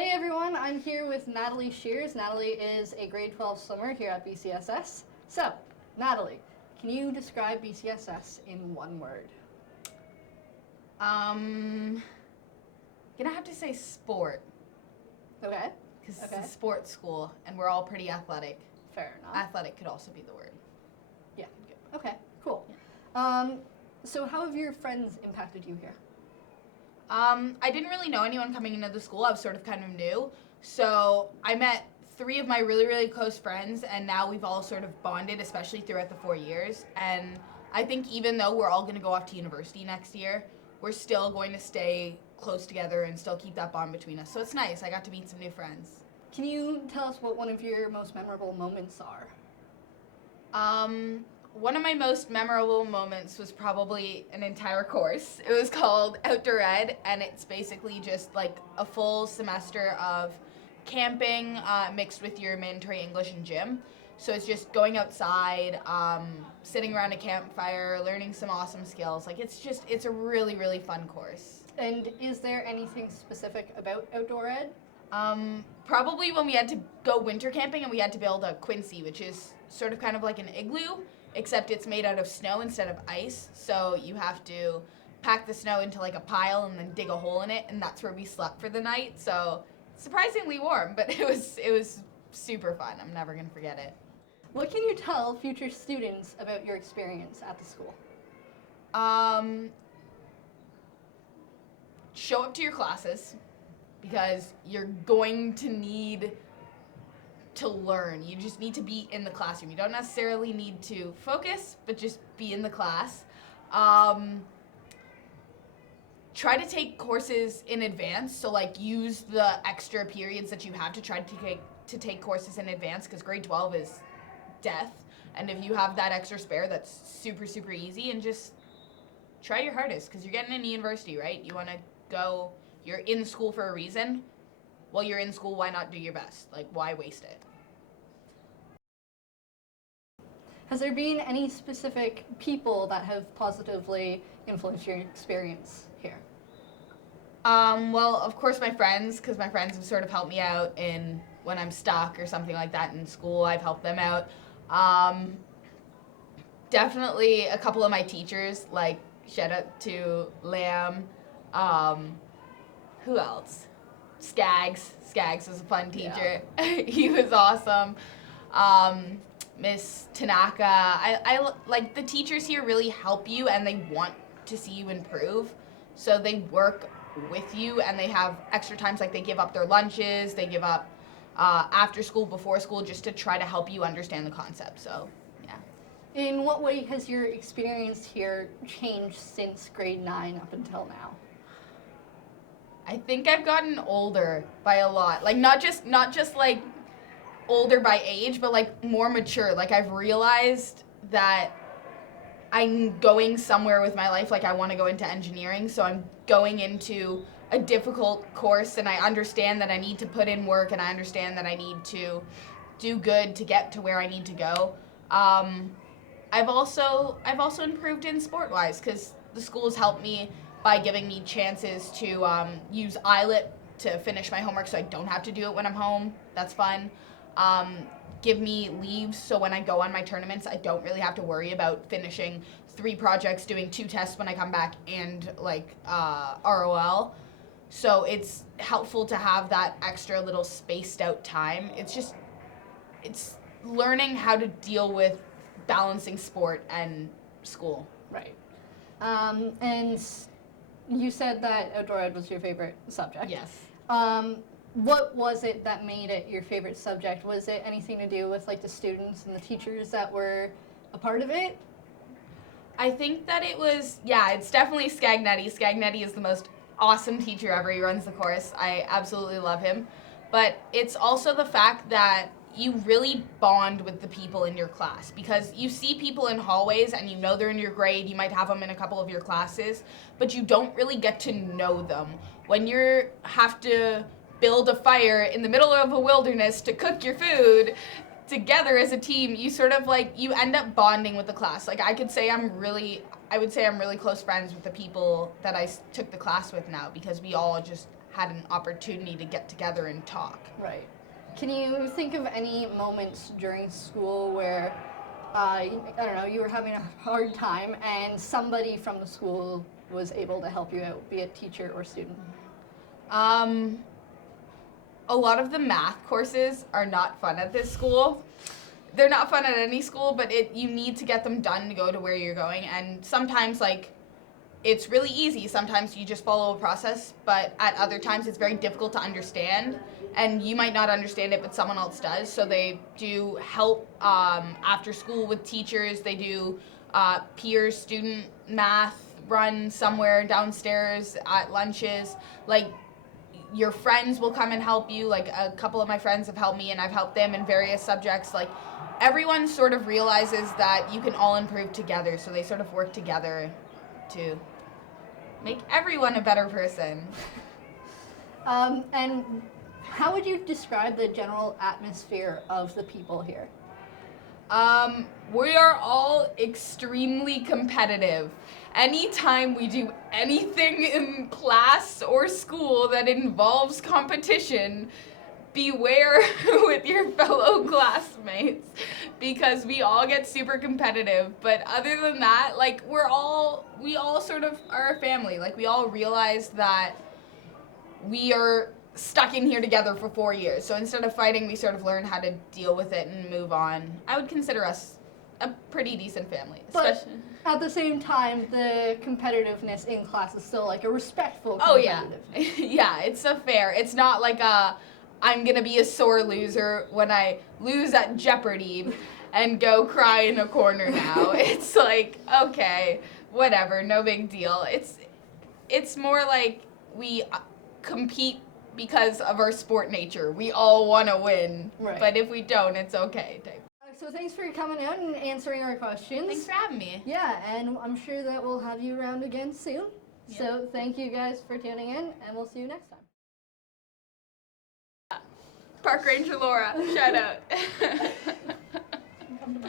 Hey everyone, I'm here with Natalie Shears. Natalie is a grade 12 swimmer here at BCSS. So, Natalie, can you describe BCSS in one word? Gonna have to say sport, Okay. because Okay. it's a sports school and we're all pretty athletic. Fair enough. Athletic could also be the word. Yeah. Okay, cool. So how have your friends impacted you here? I didn't really know anyone coming into the school. I was sort of kind of new. So I met 3 of my really, really close friends, and now we've all sort of bonded, especially throughout the 4 years. And I think even though we're all going to go off to university next year, we're still going to stay close together and still keep that bond between us. So it's nice. I got to meet some new friends. Can you tell us what one of your most memorable moments are? One of my most memorable moments was probably an entire course. It was called Outdoor Ed, and it's basically just like a full semester of camping mixed with your mandatory English and gym. So it's just going outside, sitting around a campfire, learning some awesome skills. Like it's a really, really fun course. And is there anything specific about outdoor ed? Probably when we had to go winter camping and we had to build a quincy, which is sort of kind of like an igloo, except it's made out of snow instead of ice. So you have to pack the snow into like a pile and then dig a hole in it, and that's where we slept for the night. So surprisingly warm, but it was super fun. I'm never gonna forget it. What can you tell future students about your experience at the school? Show up to your classes, because you're going to need to learn. You just need to be in the classroom. You don't necessarily need to focus, but just be in the class. Try to take courses in advance, so like use the extra periods that you have to try to take courses in advance, because grade 12 is death, and if you have that extra spare, that's super, super easy. And just try your hardest, because you're getting into university, right? You want to go, you're in school for a reason. Well, you're in school, why not do your best? Like, why waste it? Has there been any specific people that have positively influenced your experience here? Well, of course my friends, because my friends have sort of helped me out in when I'm stuck or something like that in school. I've helped them out. Definitely a couple of my teachers, like shout out to Lamb. Who else? Skaggs was a fun teacher. Yeah. He was awesome. Miss Tanaka. I like the teachers here really help you, and they want to see you improve. So they work with you, and they have extra times, like they give up their lunches, they give up after school, before school, just to try to help you understand the concept. So yeah. In what way has your experience here changed since grade 9 up until now? I think I've gotten older by a lot. Like not just like older by age, but like more mature. Like I've realized that I'm going somewhere with my life. Like I want to go into engineering, so I'm going into a difficult course, and I understand that I need to put in work, and I understand that I need to do good to get to where I need to go. I've also improved in sport-wise, because the school's helped me by giving me chances to use iLit to finish my homework, so I don't have to do it when I'm home. That's fun. Give me leaves, so when I go on my tournaments, I don't really have to worry about finishing 3 projects, doing 2 tests when I come back, and like ROL. So it's helpful to have that extra little spaced out time. It's learning how to deal with balancing sport and school. Right. And you said that outdoor ed was your favorite subject. Yes. What was it that made it your favorite subject? Was it anything to do with like the students and the teachers that were a part of it? I think that it was, yeah, it's definitely Scagnetti. Scagnetti is the most awesome teacher ever. He runs the course. I absolutely love him. But it's also the fact that you really bond with the people in your class, because you see people in hallways and you know they're in your grade, you might have them in a couple of your classes, but you don't really get to know them. When you have to build a fire in the middle of a wilderness to cook your food together as a team, you sort of like, you end up bonding with the class. Like I would say I'm really close friends with the people that I took the class with now, because we all just had an opportunity to get together and talk. Right. Can you think of any moments during school where, I don't know, you were having a hard time and somebody from the school was able to help you out, be it teacher or student? A lot of the math courses are not fun at this school. They're not fun at any school, but you need to get them done to go to where you're going. And sometimes, like, it's really easy. Sometimes you just follow a process, but at other times it's very difficult to understand. And you might not understand it, but someone else does. So they do help after school with teachers. They do peer student math run somewhere downstairs at lunches. Like, your friends will come and help you. Like, a couple of my friends have helped me, and I've helped them in various subjects. Like, everyone sort of realizes that you can all improve together, so they sort of work together to make everyone a better person. And how would you describe the general atmosphere of the people here? We are all extremely competitive. Anytime we do anything in class or school that involves competition, beware with your fellow classmates, because we all get super competitive. But other than that, like, we all sort of are a family. Like, we all realize that we are stuck in here together for 4 years. So instead of fighting, we sort of learn how to deal with it and move on. I would consider us a pretty decent family. But at the same time, the competitiveness in class is still like a respectful competitiveness. Oh yeah. Yeah, it's a fair. It's not like I'm gonna be a sore loser when I lose at Jeopardy and go cry in a corner now. It's like, okay, whatever, no big deal. It's more like we compete because of our sport nature. We all want to win, Right. But if we don't, it's okay. So thanks for coming out and answering our questions. Thanks for having me. Yeah, and I'm sure that we'll have you around again soon. Yeah. So thank you guys for tuning in, and we'll see you next time. Park Ranger Laura, shout out.